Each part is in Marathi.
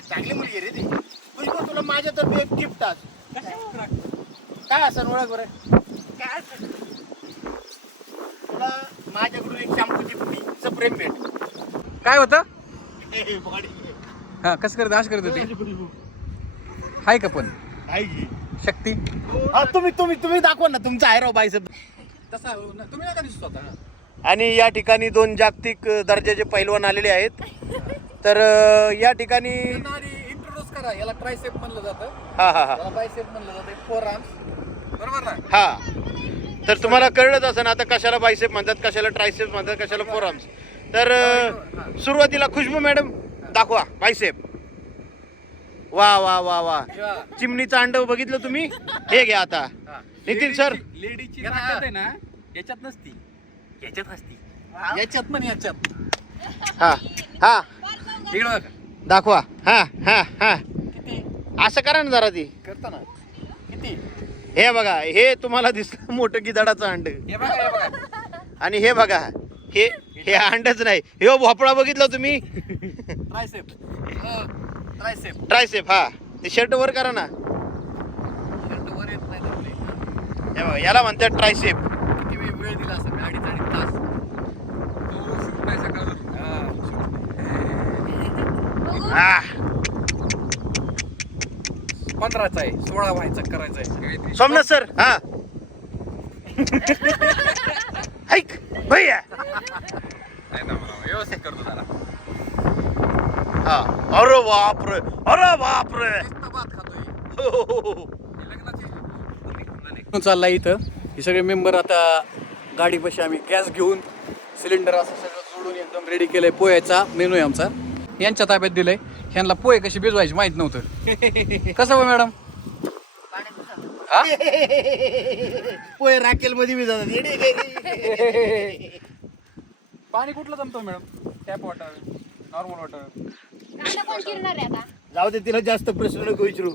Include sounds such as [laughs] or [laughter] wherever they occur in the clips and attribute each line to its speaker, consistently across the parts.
Speaker 1: चांगली मुलगी आहे रे ती. खुशबू तुला माझ्यातर्फे एक गिफ्ट आज. काय असं ओळख बरं.
Speaker 2: काय असं?
Speaker 1: तुला माझ्याकडून एक शॅम्पूची पुडीचं प्रेम भेट.
Speaker 3: काय होतं?
Speaker 1: बॉडी.
Speaker 3: हा कसं करत असं करत होती? हाय का पण?
Speaker 1: आहे
Speaker 3: शक्ती?
Speaker 1: हा तुम्ही तुम्ही तुम्ही दाखवा ना तुमचा आहे राव बायसेप
Speaker 3: तसा तुम्ही नका दिसतो आता
Speaker 1: आणि या ठिकाणी दोन जागतिक दर्जाचे पैलवान आलेले आहेत. तर या ठिकाणी
Speaker 3: इंट्रोड्यूस करा याला ट्रायसेप म्हणलं जातं.
Speaker 1: हा हा हा.
Speaker 3: याला बायसेप म्हणलं जातं फोर आर्म्स बरोबर ना?
Speaker 1: हा. तर तुम्हाला कळलंच असं ना आता कशाला बायसेप म्हणतात कशाला ट्रायसेप म्हणतात कशाला फोर आर्म्स तर सुरुवातीला खुशबू मॅडम दाखवा बायसेप वा वा वा वा. चिमणीचं अंड बघितलं तुम्ही? हे घ्या आता. नितीन सर.
Speaker 3: लेडीची ताकद आहे ना याच्यात नसती. याच्यात असती. याच्यात पण याच्यात.
Speaker 1: हा. हा.
Speaker 3: इकडं बघा.
Speaker 1: दाखवा. हा हा हा.
Speaker 3: किती?
Speaker 1: असं करा ना जरा ती.
Speaker 3: करता ना. किती?
Speaker 1: हे बघा हे तुम्हाला दिसलं मोठं गिदाडाचं अंड.
Speaker 3: हे बघा हे बघा.
Speaker 1: आणि हे बघा हे हे अंडच नाही. हे भोपळा बघितला तुम्ही?
Speaker 3: ट्रायसेप. ट्रायसेप.
Speaker 1: ट्रायसेप हा. ते शर्ट वर करा ना.
Speaker 3: शर्ट वर येत नाही आपले
Speaker 1: हे बघा याला म्हणतात ट्रायसेप
Speaker 3: किती वेळ वेळ दिला असं अडीच अडीच तास तो शूट नाही सकाळ
Speaker 1: हा
Speaker 3: पंधराचा आहे सोळा व्हायचा करायचा आहे.
Speaker 1: सोमनाथ सर हा. ऐक भैया.
Speaker 3: व्यवस्थित करतो जरा.
Speaker 1: हा. अरे बापरे अरे बापरे. हो, हो, हो.
Speaker 3: चाललाय इथं. हे सगळे मेंबर आता गाडीपाशी आम्ही गॅस घेऊन सिलेंडर असं सगळं जोडून एकदम रेडी केलंय. पोह्याचा मेनू आहे आमचा. यांच्या ताब्यात दिलंय. ह्यांना पोहे कशी भिजवायची माहीत नव्हतं. कसं हो मॅडम? हा?
Speaker 1: पोहे राखेल मध्ये गेले.
Speaker 3: पाणी कुठलं जमतं madam? Tap water normal water
Speaker 2: कांदा कोण चिरणार आहे आता.
Speaker 1: जाऊ दे तिला जास्त प्रश्न नको विचारू.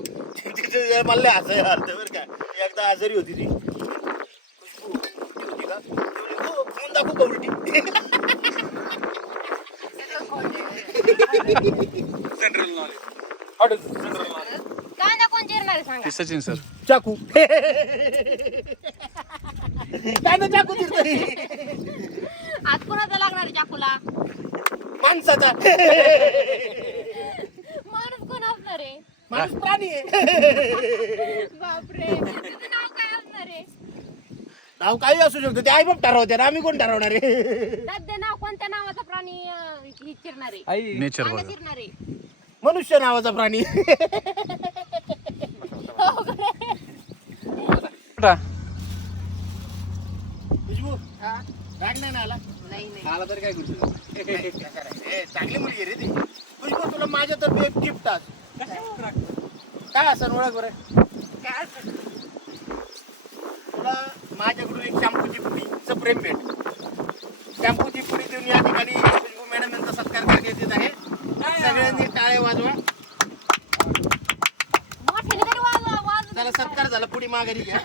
Speaker 1: मला हसाय आलं बरं का. एकदा आजारी होती ती खुशबू उलटी होती का ती म्हणे, "हो, खाऊन दाखवू का उलटी
Speaker 3: जनरल नॉलेज जनरल नॉलेज
Speaker 2: कांदा कोण चिरणार आहे सांगा.
Speaker 3: सचिन सर.
Speaker 1: चाकू. [laughs] काय ना चाकू तिरतोय
Speaker 2: आज कोणाचा लागणार आहे चाकूला?
Speaker 1: माणसाचा.
Speaker 2: माणूस कोण असणार आहे?
Speaker 1: माणूस प्राणी आहे.
Speaker 2: बापरे. नाव काय असणार आहे?
Speaker 1: नाव काही असू शकतो. ते आई बाप ठरवते ना. आम्ही कोण ठरवणार आहे?
Speaker 2: सध्या नाव. कोणत्या नावाचा प्राणी अं, ही चिरणार? आहे
Speaker 3: आई नेचर
Speaker 2: कांदा चिरणार. आहे
Speaker 1: मनुष्य नावाचा प्राणी. खुशबू राग नाही ना आला?
Speaker 2: नाही नाही.
Speaker 3: आला तरी काय करतो
Speaker 1: ए, चांगली मुलगी रे ती. खुशबू तुला माझ्यातर्फे एक गिफ्ट आज. काय असं? ओळख बरं
Speaker 2: काय असं?
Speaker 1: तुला माझ्याकडून एक शॅम्पूची पुडीचं प्रेम भेट शॅम्पूची पुडी देऊन या ठिकाणी खुशबू मॅडम यांचा सत्कार करण्यात येत आहे. सगळ्यांनी टाळे वाजवा. त्याला सत्कार झाला. पुडी माघारी घ्या.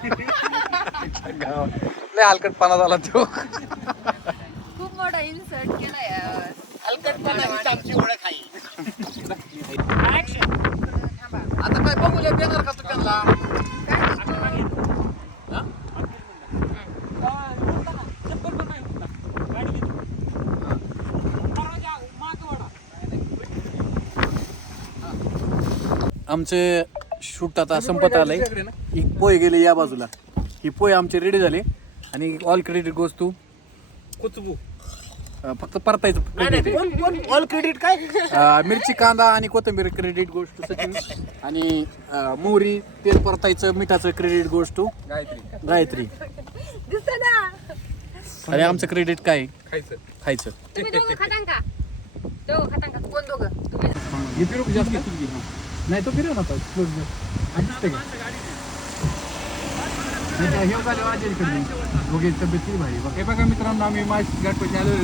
Speaker 3: लय हलकटपणा झाला तो.
Speaker 2: खूप मोठा इन्सर्ट केला यार
Speaker 1: हलकटपणा हीच आमची ओळख आहे.
Speaker 3: आता काय बघूया देणार का तू त्यांना आमचे शूट आता संपत आलंय. ही पोय गेले या बाजूला. ही पोय आमचे रेडी झाले. आणि all credit goes to Khushboo फक्त परतायचं
Speaker 1: ऑल क्रेडिट काय?
Speaker 3: मिरची कांदा आणि कोथिंबीर क्रेडिट गोष्ट सचिन. आणि मोहरी तेल परतायचं मिठाचं क्रेडिट गोष्ट गायत्री. गायत्री. आणि आमचं क्रेडिट काय? खायचं. खायचं.
Speaker 2: दोघं कोण दोघं?
Speaker 3: जास्त. नाही तो फिरव ना आता close कर. का? नाही तर हे झालं वाजेल कधी. दोघे तब्येत भारी बघ. हे बघा मित्रांनो आम्ही मास गाठपाशी आलो